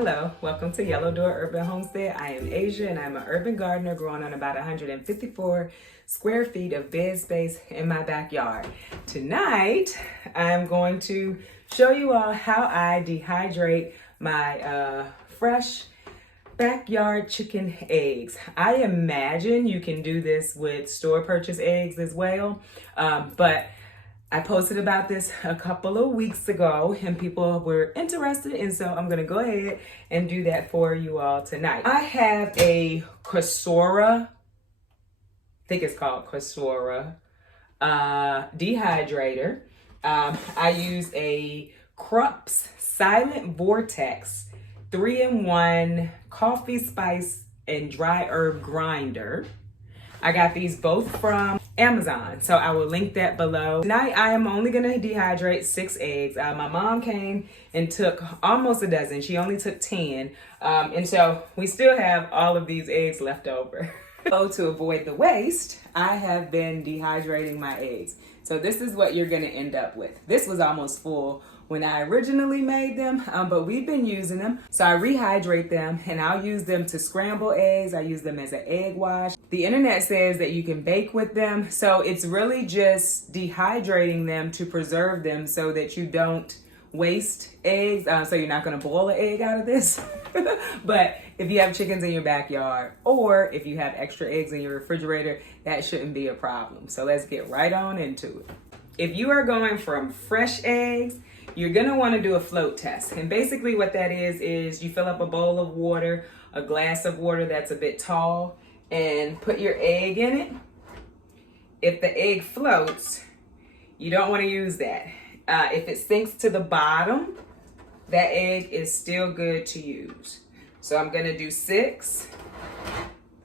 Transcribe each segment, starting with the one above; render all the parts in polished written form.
Hello, welcome to Yellow Door Urban Homestead. I am Asia and I'm an urban gardener growing on about 154 square feet of bed space in my backyard. Tonight, I'm going to show you all how I dehydrate my fresh backyard chicken eggs. I imagine you can do this with store purchase eggs as well, but I posted about this a couple of weeks ago and people were interested, and so I'm gonna go ahead and do that for you all tonight. I have a Quasora, I think it's called Quasora, dehydrator. I use a Krups Silent Vortex 3-in-1 coffee spice and dry herb grinder. I got these both from Amazon, so I will link that below. Tonight, I am only gonna dehydrate 6 eggs. My mom came and took almost a dozen. She only took 10, and so we still have all of these eggs left over. So to avoid the waste, I have been dehydrating my eggs. So this is what you're gonna end up with. This was almost full when I originally made them, but we've been using them. So I rehydrate them and I'll use them to scramble eggs. I use them as an egg wash. The internet says that you can bake with them. So it's really just dehydrating them to preserve them so that you don't waste eggs. So you're not gonna boil an egg out of this. But if you have chickens in your backyard or if you have extra eggs in your refrigerator, that shouldn't be a problem. So let's get right on into it. If you are going from fresh eggs, you're gonna wanna do a float test. And basically what that is you fill up a bowl of water, a glass of water that's a bit tall, and put your egg in it. If the egg floats, you don't wanna use that. If it sinks to the bottom, that egg is still good to use. So I'm gonna do 6.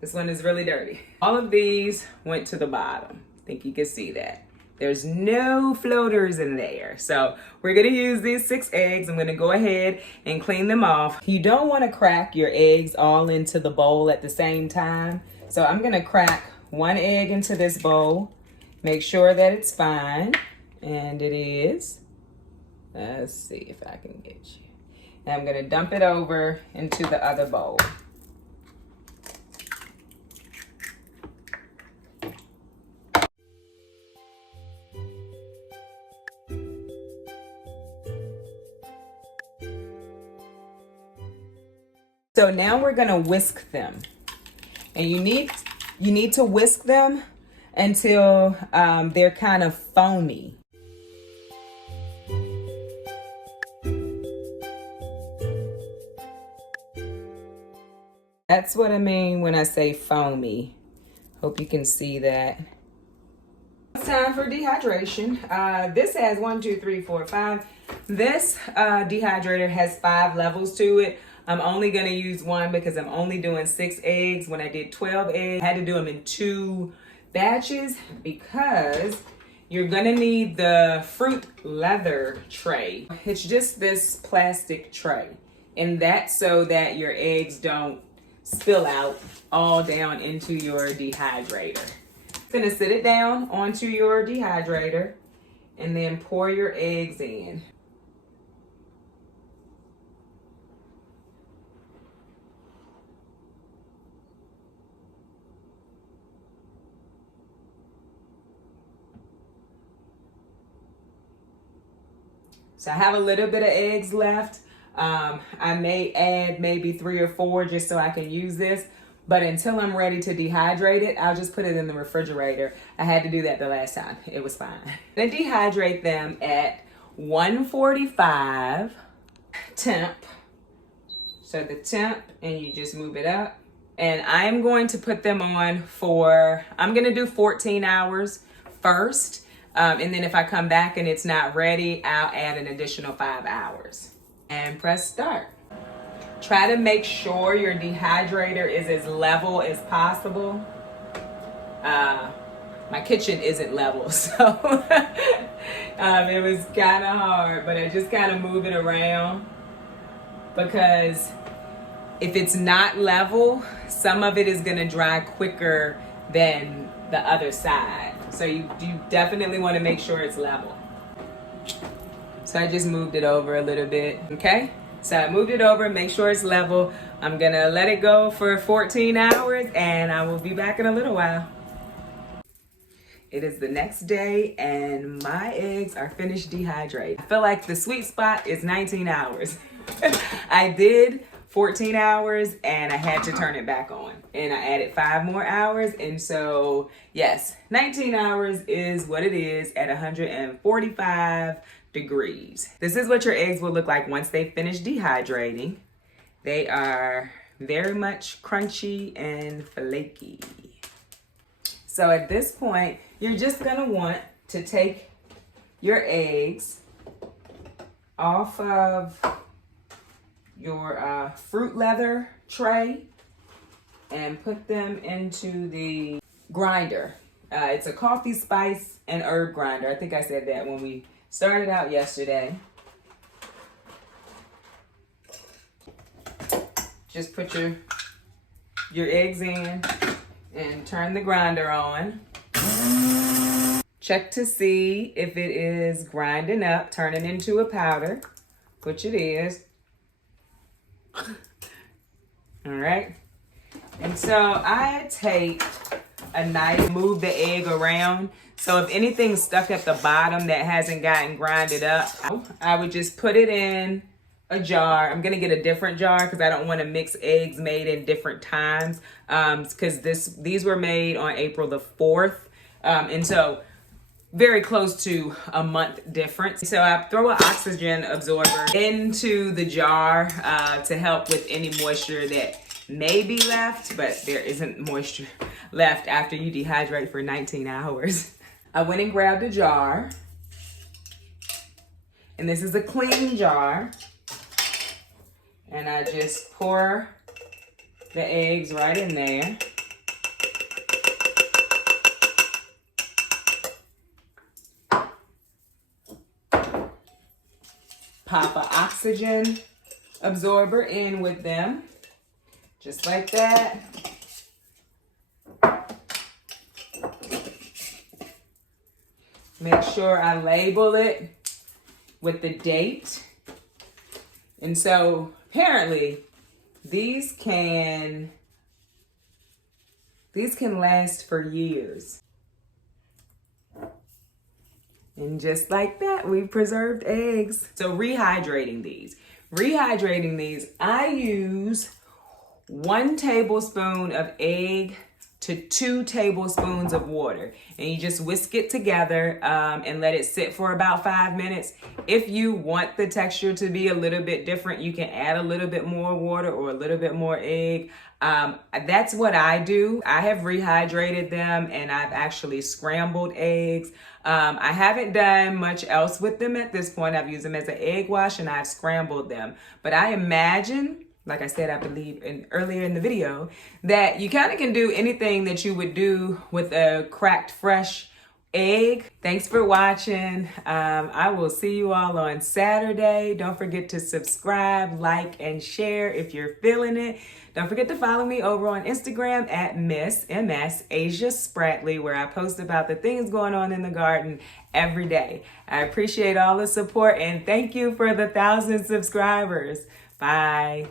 This one is really dirty. All of these went to the bottom. I think you can see that. There's no floaters in there. So we're gonna use these 6 eggs. I'm gonna go ahead and clean them off. You don't wanna crack your eggs all into the bowl at the same time. So I'm gonna crack 1 egg into this bowl. Make sure that it's fine, and it is. Let's see if I can get you. And I'm gonna dump it over into the other bowl. So now we're gonna whisk them, and you need to whisk them until they're kind of foamy. That's what I mean when I say foamy. Hope you can see that. It's time for dehydration. This has 1, 2, 3, 4, 5. This dehydrator has 5 levels to it. I'm only gonna use 1 because I'm only doing 6 eggs. When I did 12 eggs, I had to do them in 2 batches because you're gonna need the fruit leather tray. It's just this plastic tray, and that's so that your eggs don't spill out all down into your dehydrator. Gonna sit it down onto your dehydrator and then pour your eggs in. So I have a little bit of eggs left. I may add maybe 3 or 4 just so I can use this. But until I'm ready to dehydrate it, I'll just put it in the refrigerator. I had to do that the last time. It was fine. Then dehydrate them at 145 temp. So the temp, and you just move it up. And I'm going to put them on for, I'm gonna do 14 hours first. And then if I come back and it's not ready, I'll add an additional 5 hours. And press start. Try to make sure your dehydrator is as level as possible. My kitchen isn't level, so it was kind of hard, but I just kind of move it around because if it's not level, some of it is gonna dry quicker than the other side. So you definitely want to make sure it's level. So I just moved it over a little bit, okay? So I moved it over, make sure it's level. I'm gonna let it go for 14 hours and I will be back in a little while. It is the next day and my eggs are finished dehydrating. I feel like the sweet spot is 19 hours. I did 14 hours and I had to turn it back on. And I added 5 more hours. And so, yes, 19 hours is what it is at 145 degrees. This is what your eggs will look like once they finish dehydrating. They are very much crunchy and flaky. So at this point, you're just gonna want to take your eggs off of your fruit leather tray and put them into the grinder. It's a coffee spice and herb grinder. I think I said that when we started out yesterday. Just put your eggs in and turn the grinder on. Check to see if it is grinding up, turning into a powder, which it is. All right. And so I take a knife, move the egg around. So if anything's stuck at the bottom that hasn't gotten grinded up, I would just put it in a jar. I'm gonna get a different jar because I don't want to mix eggs made in different times. Because these were made on April the 4th, and so very close to a month difference. So I throw an oxygen absorber into the jar to help with any moisture that may be left, but there isn't moisture left after you dehydrate for 19 hours. I went and grabbed a jar, and this is a clean jar. And I just pour the eggs right in there. Pop an oxygen absorber in with them, just like that. Make sure I label it with the date. And so apparently these can last for years. And just like that, we preserved eggs. So rehydrating these, I use 1 tablespoon of egg to 2 tablespoons of water. And you just whisk it together and let it sit for about 5 minutes. If you want the texture to be a little bit different, you can add a little bit more water or a little bit more egg. That's what I do. I have rehydrated them and I've actually scrambled eggs. I haven't done much else with them at this point. I've used them as an egg wash and I've scrambled them. But I imagine, like I said, I believe earlier in the video, that you kind of can do anything that you would do with a cracked fresh egg. Thanks for watching. I will see you all on Saturday. Don't forget to subscribe, like, and share if you're feeling it. Don't forget to follow me over on Instagram at Miss MS Asia Spratley, where I post about the things going on in the garden every day. I appreciate all the support and thank you for the 1,000 subscribers. Bye.